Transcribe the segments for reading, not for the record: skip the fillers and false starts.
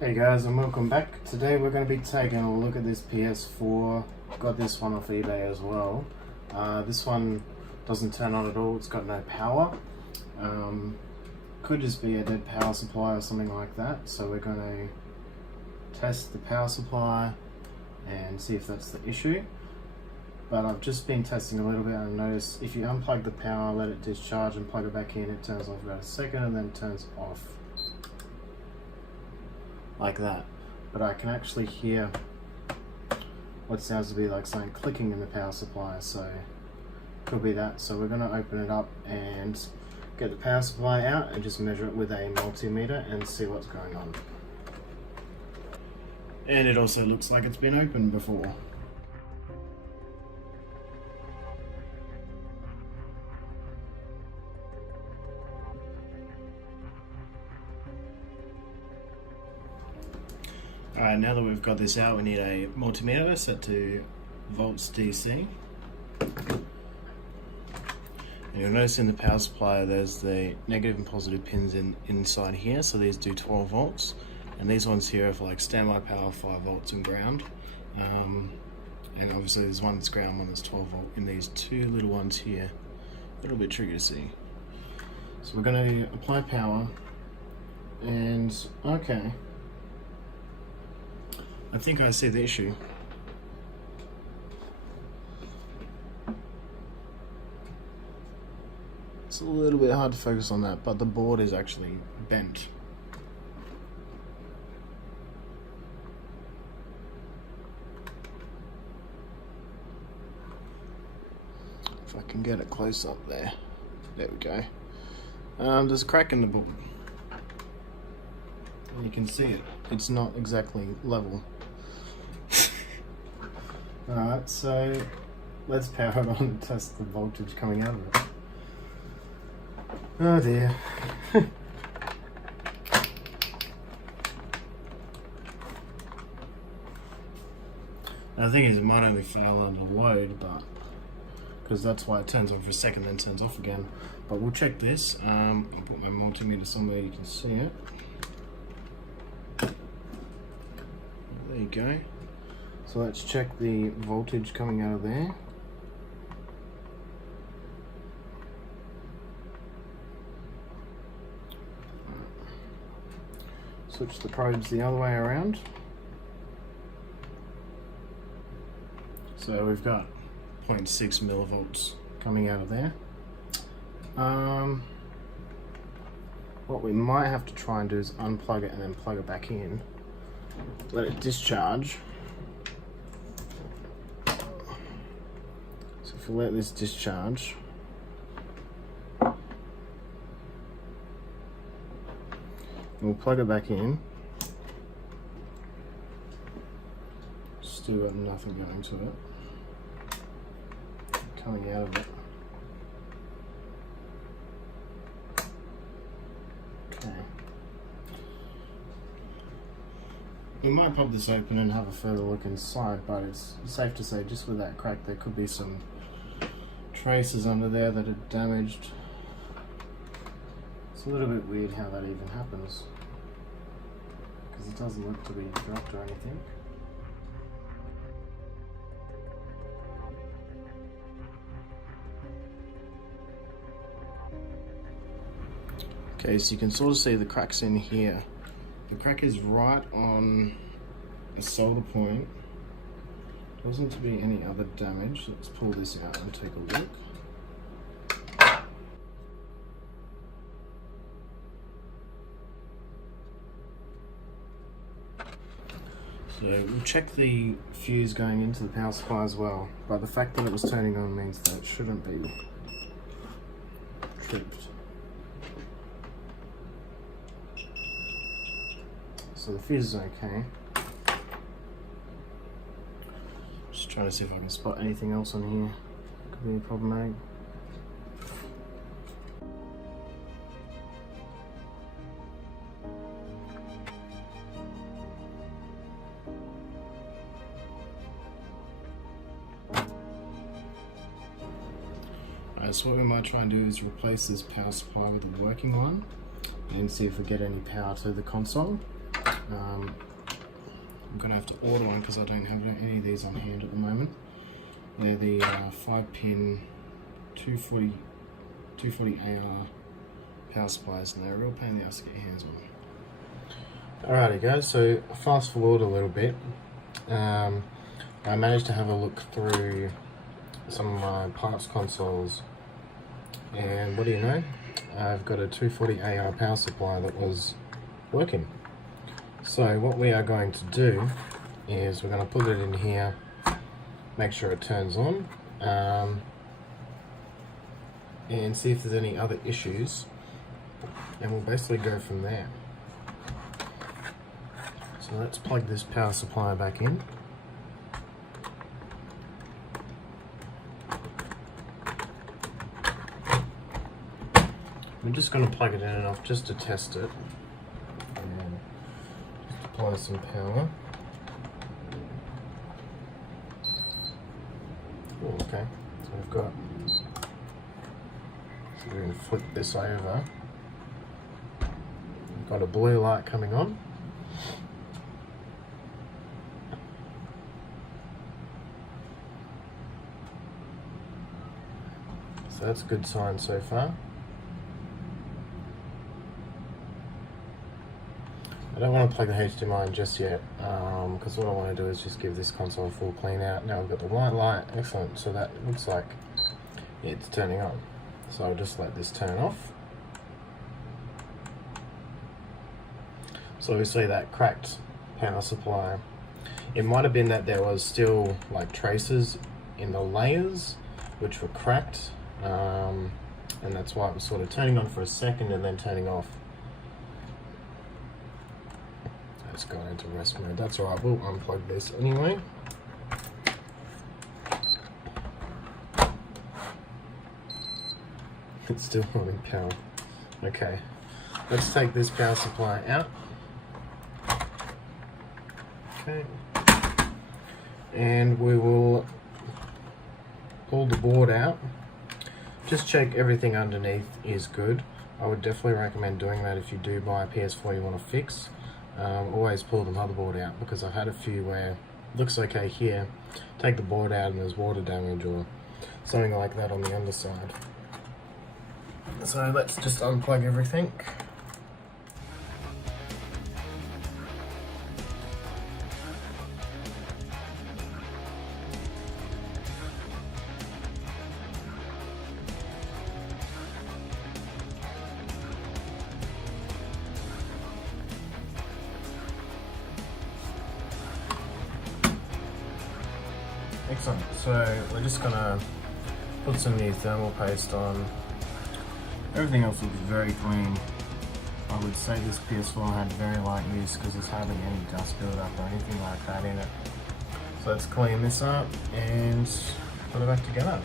Hey guys, and welcome back. Today we're going to be taking a look at this PS4. Got this one off eBay as well. This one doesn't turn on at all, it's got no power. Could just be a dead power supply or something like that. So we're going to test the power supply and see if that's the issue. But I've just been testing a little bit and noticed if you unplug the power, let it discharge and plug it back in, it turns off about a second and then turns off. Like that, but I can actually hear what sounds to be like something clicking in the power supply, so could be that. So we're going to open it up and get the power supply out and just measure it with a multimeter and see what's going on. And it also looks like it's been opened before. Alright, now that we've got this out, we need a multimeter set to volts DC. And you'll notice in the power supply there's the negative and positive pins inside here, so these do 12 volts. And these ones here are for like standby power, 5 volts and ground. And obviously there's one that's ground, one that's 12 volt in these two little ones here. A little bit tricky to see. So we're going to apply power and okay. I think I see the issue. It's a little bit hard to focus on that, but the board is actually bent. If I can get it close up there. There we go. There's a crack in the board. And you can see it. It's not exactly level. Alright, so let's power it on and test the voltage coming out of it. Oh dear. The thing is, it might only fail under load, but because that's why it turns on for a second then turns off again. But we'll check this. I'll put my multimeter somewhere you can see it. There you go. So let's check the voltage coming out of there. Switch the probes the other way around. So we've got 0.6 millivolts coming out of there. What we might have to try and do is unplug it and then plug it back in. Let it discharge. So if we let this discharge, we'll plug it back in. Still got nothing going to it. Coming out of it. Okay. We might pop this open and have a further look inside, but it's safe to say just with that crack there could be some traces under there that are damaged. It's a little bit weird how that even happens, because it doesn't look to be dropped or anything. Okay, so you can sort of see the cracks in here. The crack is right on a solder point. Doesn't seem to be any other damage. Let's pull this out and take a look. So we'll check the fuse going into the power supply as well, but the fact that it was turning on means that it shouldn't be tripped. So the fuse is okay. Just trying to see if I can spot anything else on here. Could be problematic. So what we might try and do is replace this power supply with a working one and see if we get any power to the console. I'm gonna have to order one because I don't have any of these on hand at the moment. They're the 5-pin 240 AR power supplies, and they're a real pain in the ass to get your hands on. Alrighty guys, so fast forward a little bit. I managed to have a look through some of my parts consoles, and what do you know? I've got a 240 AR power supply that was working. So what we are going to do is we're going to put it in here, make sure it turns on, and see if there's any other issues, and we'll basically go from there. So let's plug this power supply back in. I'm just going to plug it in and off just to test it. And just apply some power. Oh, okay, so we've got, so we're going to flip this over. We've got a blue light coming on. So that's a good sign so far. I don't want to plug the HDMI in just yet, because what I want to do is just give this console a full clean out. Now we've got the white light, excellent, so that looks like it's turning on. So I'll just let this turn off. So obviously that cracked power supply, it might have been that there was still like traces in the layers which were cracked, and that's why it was sort of turning on for a second and then turning off. Let's go into rest mode. That's alright, we'll unplug this anyway. It's still holding power. Okay, let's take this power supply out. Okay, and we will pull the board out. Just check everything underneath is good. I would definitely recommend doing that if you do buy a PS4 you want to fix. Always pull the motherboard out, because I've had a few where it looks okay here, take the board out and there's water damage or something like that on the underside. So let's just unplug everything. Excellent, so we're just gonna put some new thermal paste on. Everything else looks very clean. I would say this PS4 had very light use because there's hardly any dust buildup or anything like that in it. So let's clean this up and put it back together.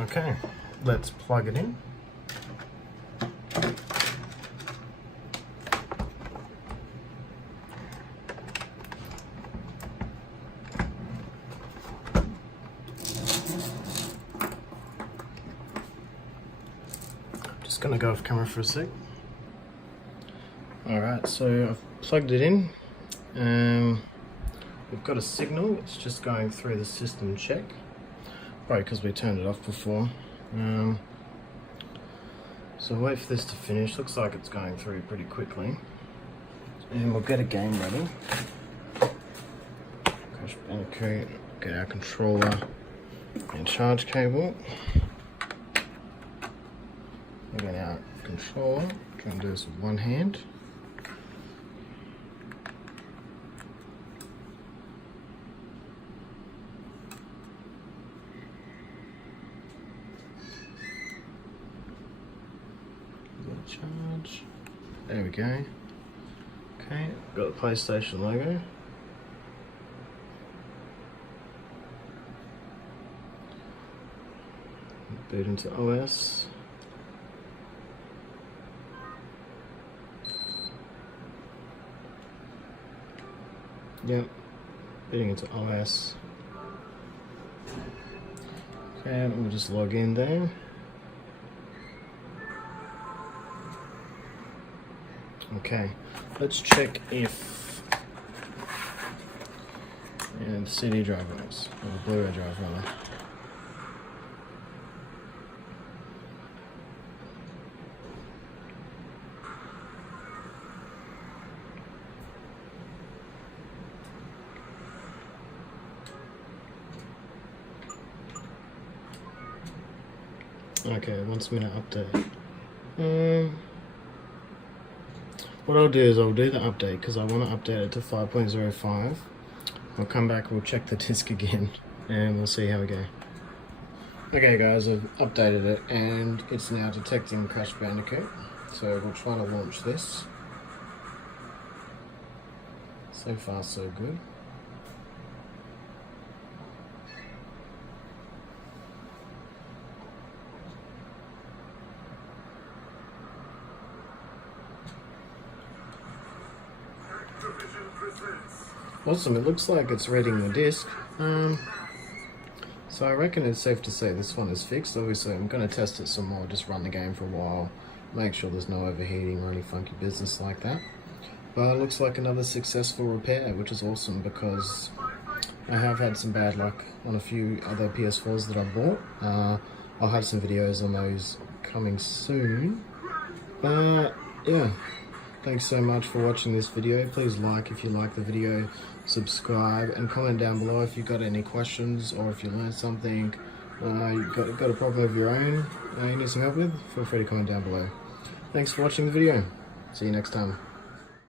Okay, let's plug it in. Just gonna go off camera for a sec. Alright, so I've plugged it in. We've got a signal, it's just going through the system check. Probably because we turned it off before. So wait for this to finish. Looks like it's going through pretty quickly. And we'll get a game ready. Crash Bandicoot, get our controller and charge cable. We got our controller, try and do this with one hand. Charge. There we go. Okay, got the PlayStation logo. Boot into OS. Yep, booting into OS. Okay, we'll just log in there. Okay, let's check if the CD drive is, or the Blu-ray drive rather. Okay, it wants me to update. What I'll do is I'll do the update because I want to update it to 5.05. We'll come back, we'll check the disk again, and we'll see how we go. Okay guys, I've updated it and it's now detecting Crash Bandicoot. So we'll try to launch this. So far so good. Awesome, it looks like it's reading the disc. So I reckon it's safe to say this one is fixed. Obviously I'm going to test it some more, just run the game for a while, make sure there's no overheating or any funky business like that. But it looks like another successful repair, which is awesome because I have had some bad luck on a few other PS4s that I bought. I'll have some videos on those coming soon. But yeah. Thanks so much for watching this video. Please like if you like the video, subscribe, and comment down below if you've got any questions or if you learned something, you've got a problem of your own you need some help with, feel free to comment down below. Thanks for watching the video. See you next time.